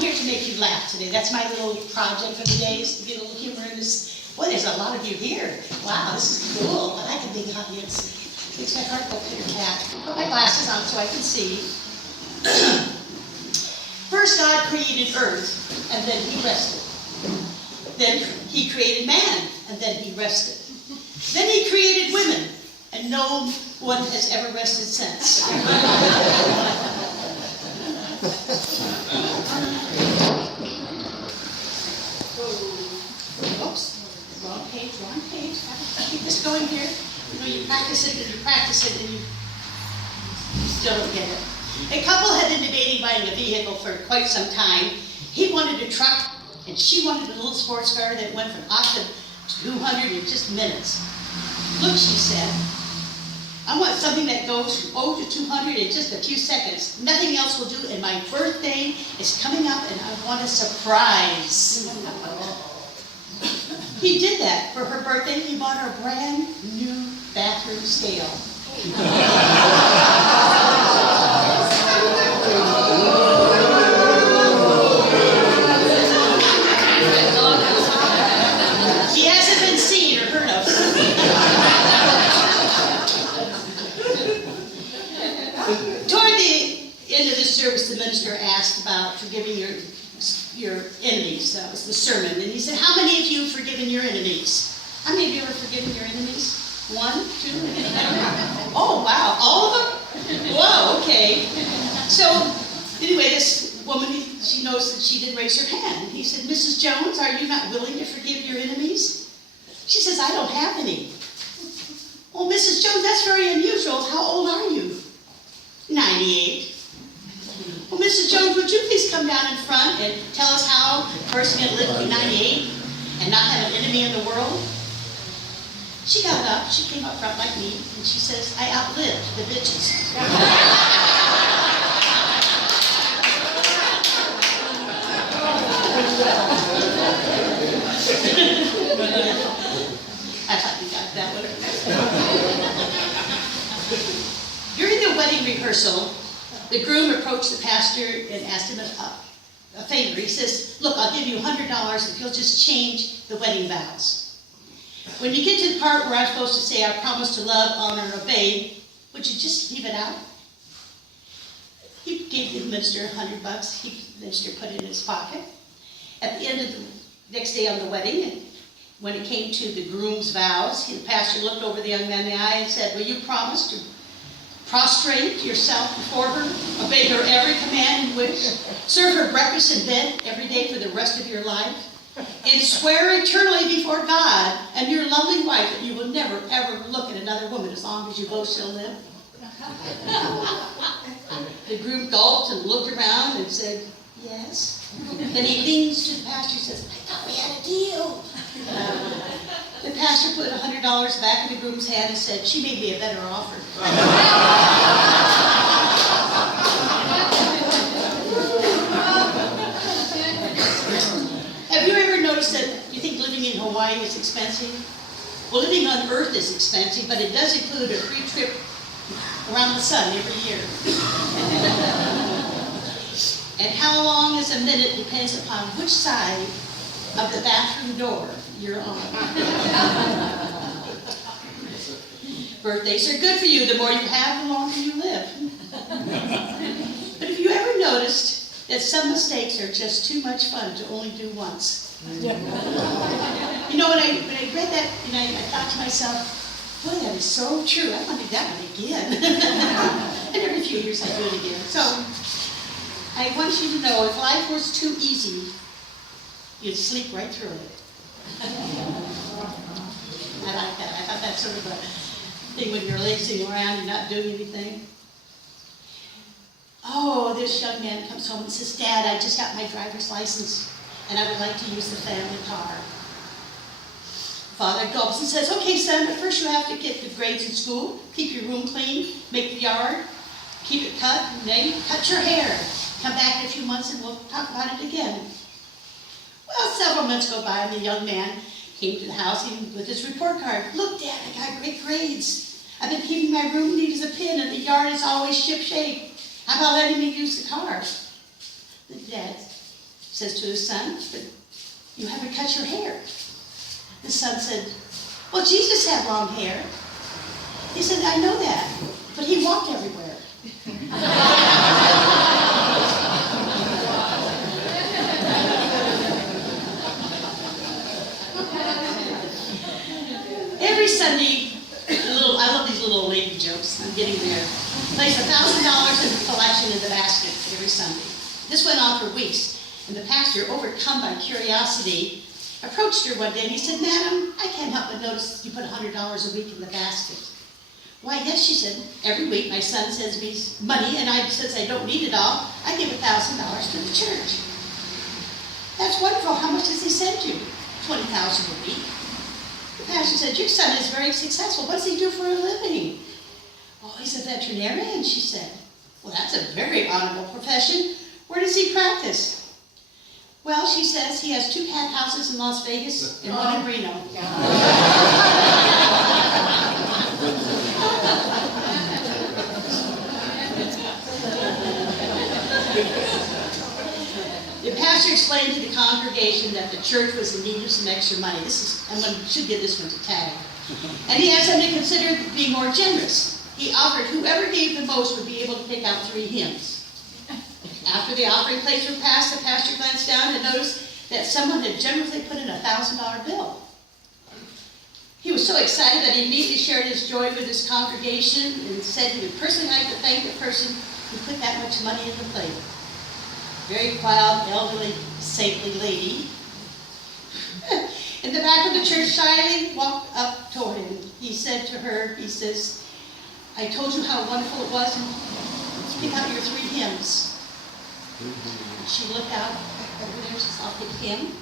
here to make you laugh today. That's my little project for the day, is to get a little humor in this. Boy, there's a lot of you here. Wow, this is cool. I like a big audience. Makes my heart go pitter-pat. Put my glasses on so I can see. First, God created earth, and then he rested. Then he created man, and then he rested. Then he created women, and no one has ever rested since. Oops, wrong page, wrong page. Keep this going here. You know, you practice it and you practice it and you still don't get it. A couple had been debating buying a vehicle for quite some time. He wanted a truck, and she wanted a little sports car that went from 0 to 200 in just minutes. Look, she said, I want something that goes from 0 to 200 in just a few seconds. Nothing else will do, and my birthday is coming up, and I want a surprise. He did that. For her birthday, he bought her a brand new bathroom scale. She hasn't been seen or heard of. Toward the end of the service, the minister asked about forgiving your enemies. That was the sermon. And he said, how many of you have forgiven your enemies? How many of you have forgiven your enemies? 1, 2, oh wow, all of them? Whoa, okay. So, anyway, this woman, she knows that she didn't raise her hand. He said, Mrs. Jones, are you not willing to forgive your enemies? She says, I don't have any. Oh, Mrs. Jones, that's very unusual. How old are you? 98. Well, Mrs. Jones, would you please come down in front and tell us how a person can live to be 98 and not have an enemy in the world? She got up, she came up front like me, and she says, I outlived the bitches. I thought you got that one. During the wedding rehearsal, the groom approached the pastor and asked him a favor. He says, look, I'll give you $100 if you'll just change the wedding vows. When you get to the part where I'm supposed to say, I promise to love, honor, and obey, would you just leave it out? He gave the minister $100. The minister put it in his pocket. At the end of the next day on the wedding, and when it came to the groom's vows, the pastor looked over the young man in the eye and said, will you promise to prostrate yourself before her, obey her every command and wish, serve her breakfast in bed every day for the rest of your life, and swear eternally before God and your lovely wife that you will never, ever look at another woman as long as you both shall live? The groom gulped and looked around and said, yes. Then he leans to the pastor and says, I thought we had a deal. The pastor put $100 back in the groom's hand and said, she may be a better offer. Have you ever noticed that you think living in Hawaii is expensive? Well, living on Earth is expensive, but it does include a free trip around the sun every year. And how long is a minute depends upon which side of the bathroom door you're on. Birthdays are good for you. The more you have, the longer you live. But have you ever noticed that some mistakes are just too much fun to only do once? You know, when I read that, and I thought to myself, boy, that is so true. I want to do that one again. And every few years I do it again. So I want you to know, if life was too easy, you'd sleep right through it. I like that. I thought that's sort of a thing when you're lazing around and not doing anything. Oh, this young man comes home and says, Dad, I just got my driver's license and I would like to use the family car. Father gulps and says, okay, son, but first you have to get the grades in school, keep your room clean, make the yard, keep it cut, and then cut your hair. Come back in a few months and we'll talk about it again. Well, several months go by and the young man came to the house with his report card. Look, Dad, I got great grades. I've been keeping my room neat as a pin and the yard is always ship-shape. How about letting me use the car? The dad says to his son, but you haven't cut your hair. The son said, well, Jesus had long hair. He said, I know that, but he walked everywhere. Every Sunday, I love these little lady jokes. I'm getting there. Place $1,000 in the collection in the basket every Sunday. This went on for weeks, and the pastor, overcome by curiosity, approached her one day and he said, Madam, I can't help but notice you put $100 a week in the basket. Why, yes, she said, every week my son sends me money, and since I don't need it all, I give $1,000 to the church. That's wonderful. How much does he send you? $20,000 a week. The pastor said, your son is very successful. What does he do for a living? Oh, he's a veterinarian, she said. Well, that's a very honorable profession. Where does he practice? Well, she says he has 2 cat houses in Las Vegas and 1 in Reno. The pastor explained to the congregation that the church was in need of some extra money. Should give this one to Tag. And he asked them to consider being more generous. He offered whoever gave the most would be able to pick out 3 hymns. After the offering plates were passed, the pastor glanced down and noticed that someone had generously put in a $1,000 bill. He was so excited that he immediately shared his joy with his congregation and said he would personally like to thank the person who put that much money in the plate. Very quiet, elderly, saintly lady. In the back of the church, shyly walked up toward him. He said to her, he says, I told you how wonderful it was, and pick out your 3 hymns. She looked out over there, she saw a hymn.